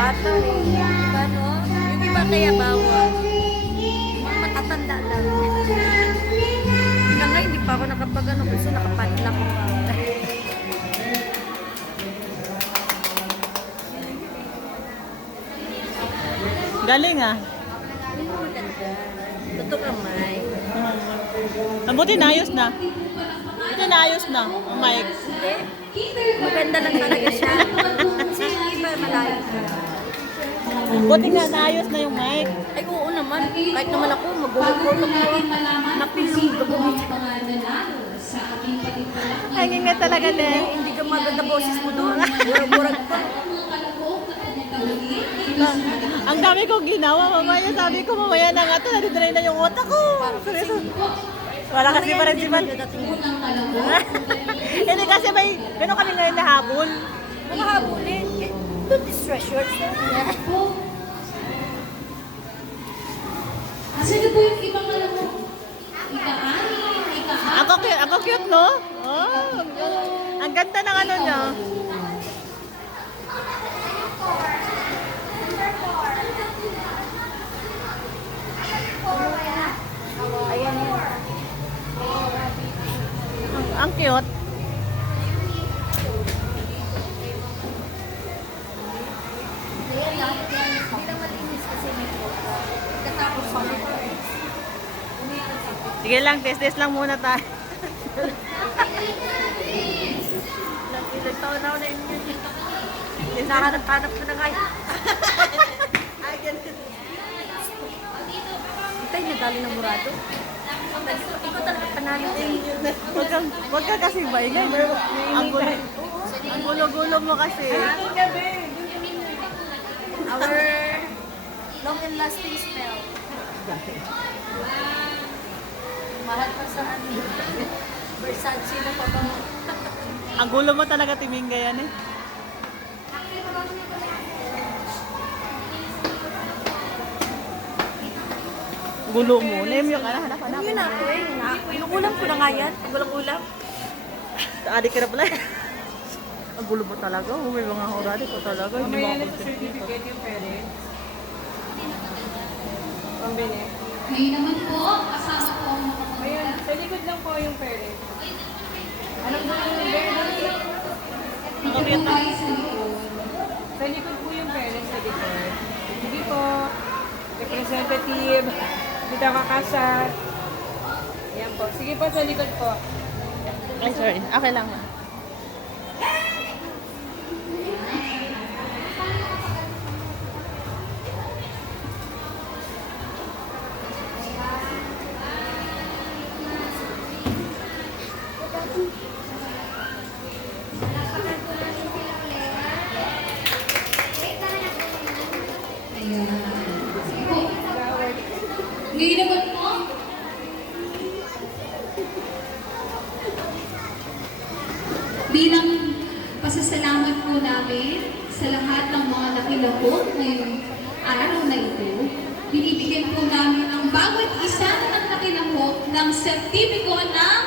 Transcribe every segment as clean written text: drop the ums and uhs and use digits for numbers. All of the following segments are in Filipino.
bata eh. Diba no? Yung iba kaya bawal. Mga matatanda lang. Na nga, hindi pa ako nakapag-ano kasi nakapadlock pa. Galing ah. Yung maganda. Totoo kamay. Mabuti naayos na. Ito naayos na. Ang mic. Hindi. Maganda lang talaga siya. Kasi yung iba malayo ka. Buti nga naayos na yung mic. Ay, oo naman. Kahit naman ako, mag-gulog-gulog ako. Napilong gagawin. Ay, nga talaga din. Hindi ka maganda boses mo doon. Burag-burag pa. Ang dami kong ginawa, mamaya. Sabi ko, mamaya na nga ito. Nadidrain na yung otak ko. Seryoso. Wala kasi pa rin si Man. Hindi kasi may, gano'n kami ngayon na habol. Mga habulin. Don't distress yourself. Kasi na po yung ibang alam mo. Ika-anim, ika-anim. Ako cute, no? Oh, ang ganda ng ano niya. Ayan yun. Ang cute. Ayan lang. Hindi lang malinis kasi may photo. Katapos pa may Sige lang, test lang muna tayo. ilang taon na ako na yun. Nahanap-hanap ko na kayo. Ay, ganun. Tay, nadali ng murado. Ikaw talaga panalo eh. Wag ka kasi baingay. Ang gulo-gulo mo kasi. Our long and lasting spell. Mahal pa sa ano. Versace na pa ba? Ang gulo mo talaga, Timingga yan eh. Gulo mo. Name yung hanap. Yun ako eh. Inuulam ko na nga yan. Pag walang ulam. Adik ka na pala. Ang gulo mo talaga. May mga horari ko talaga. Hindi mo ako certificate yung pwede. Pambili. Ngayon naman po, kasama po ang mga Ayun, sa likod lang po yung pwede. Anong gusto yung pwede? Ito po tayo sa likod. Sa likod po yung pwede sa likod. Hindi po. Representative. Dito kakasa. Ayan po. Sige po sa likod po. Ay, sorry. Okay lang. Ayan. Sige po. Ngayon naman po, bilang pasasalamat po namin sa lahat ng mga nakilahok ngayong araw na ito, binibigyan po namin ang bawat isa ng nakilahok ng sertipiko ng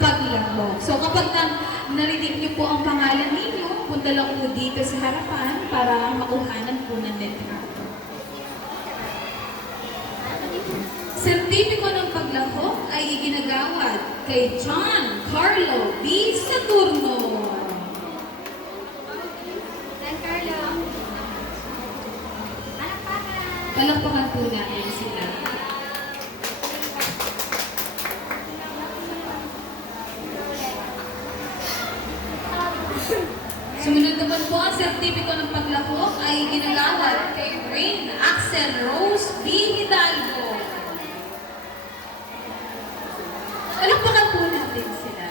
paglahok. So kapag narinig niyo po ang pangalan ninyo, punta lang po dito sa harapan para makuhanan po ng letra. Sertipiko ng paglahok ay iginagawad kay John Carlo B. Saturno. Carlo. Palakpakan po natin sila. Sumunod naman po ang sertipiko ng paglahok ay iginagawad kay Rain Axel Rose B. Hidalgo. Palakpakan po natin sila.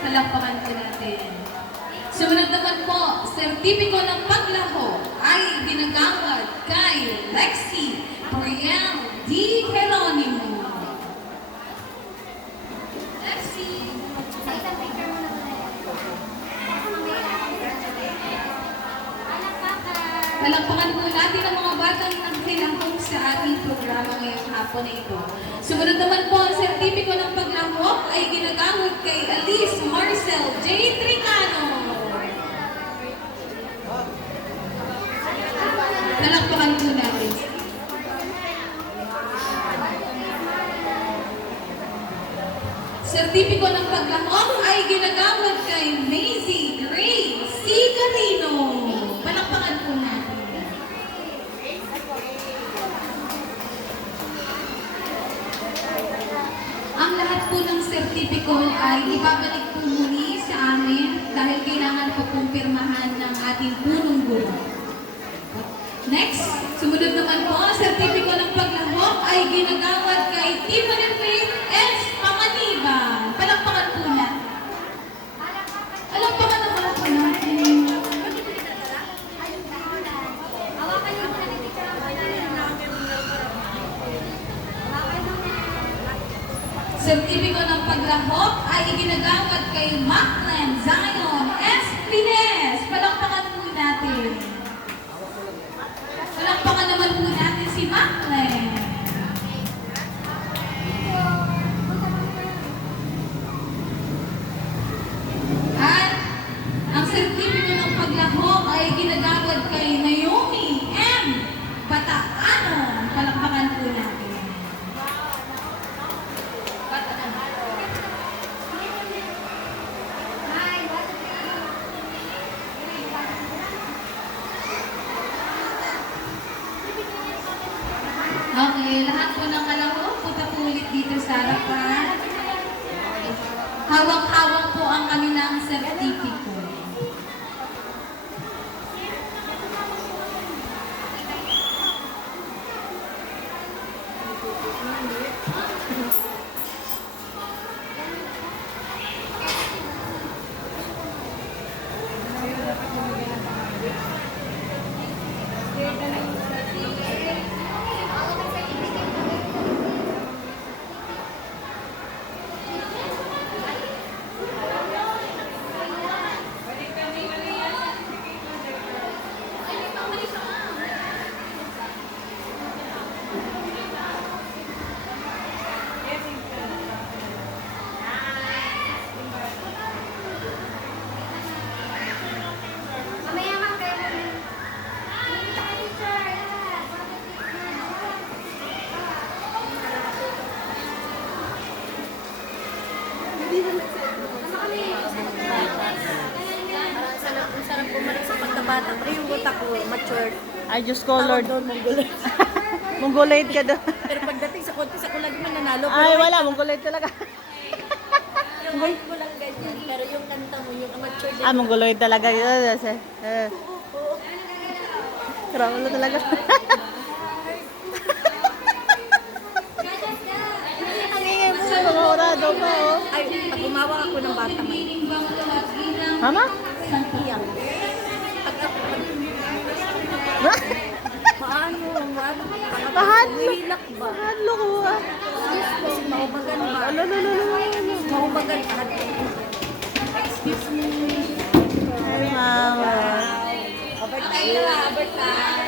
Palakpakan po natin. Sumunod naman po, sertipiko ng paglahok ay ginagawad kay Lexi Brielle D. Geronimo. Lexi! Palakpakan po natin ang mga lahat ng nagkilahok sa ating programa ngayong hapon na ito. Sumunod naman po, ang sertipiko ng paglahok ay ginagamit kay Alice Marcel J. Tricano. Nalakpakan po natin. Sertipiko ng paglahok ay ginagamit kay Maisie Grace C. Carino. Palakpakan po natin. Ang lahat po ng sertipiko ay ibabalik po muli sa amin dahil kailangan po kumpirmahan ng ating punong guro. Next, sumunod naman po, ang sertipiko ng paglahok ay ginagawad kay Tiffany Faith S. Pamaniban. Palakpakan po natin. Palakpakan naman po natin. Sertipiko ng paglahok ay iginagawad kay Maclen Zion S. Pines. Palakpakan po natin. Palakpakan naman po natin si Maclen. At ang sertipiko ng paglahok ay ginagawad kay Naomi M. Bataano. Palakpakan po natin. Okay, lahat po ng kalahok, punta po ulit dito sa harapan. Hawak-hawak po ang kanilang sertipiko. Ang sarap bumalik sa pagkabata. Pero yung buta ko, matured. Ay, Diyos ko, Tawag Lord. doon, mongoloid. Mongoloid ka doon. Pero pagdating sa contest, ako lagi mananalo. Ay, wala. Mongoloid talaga. Yung height mo lang ganyan. Pero yung kanta mo, yung amateur din. Ah, Mongoloid talaga yun. Karamo talaga. Ang ingay mo, mga orado pa, oh. Ay, pag gumawak ako ng bata, may Mama? iyak. Pag ako, paano? Tahadlo. Mahilak ba? Tahadlo ko, ah. Kasi maubagan ba? Alo. Maubagan ka. Ay, mama. Overtime na, overtime.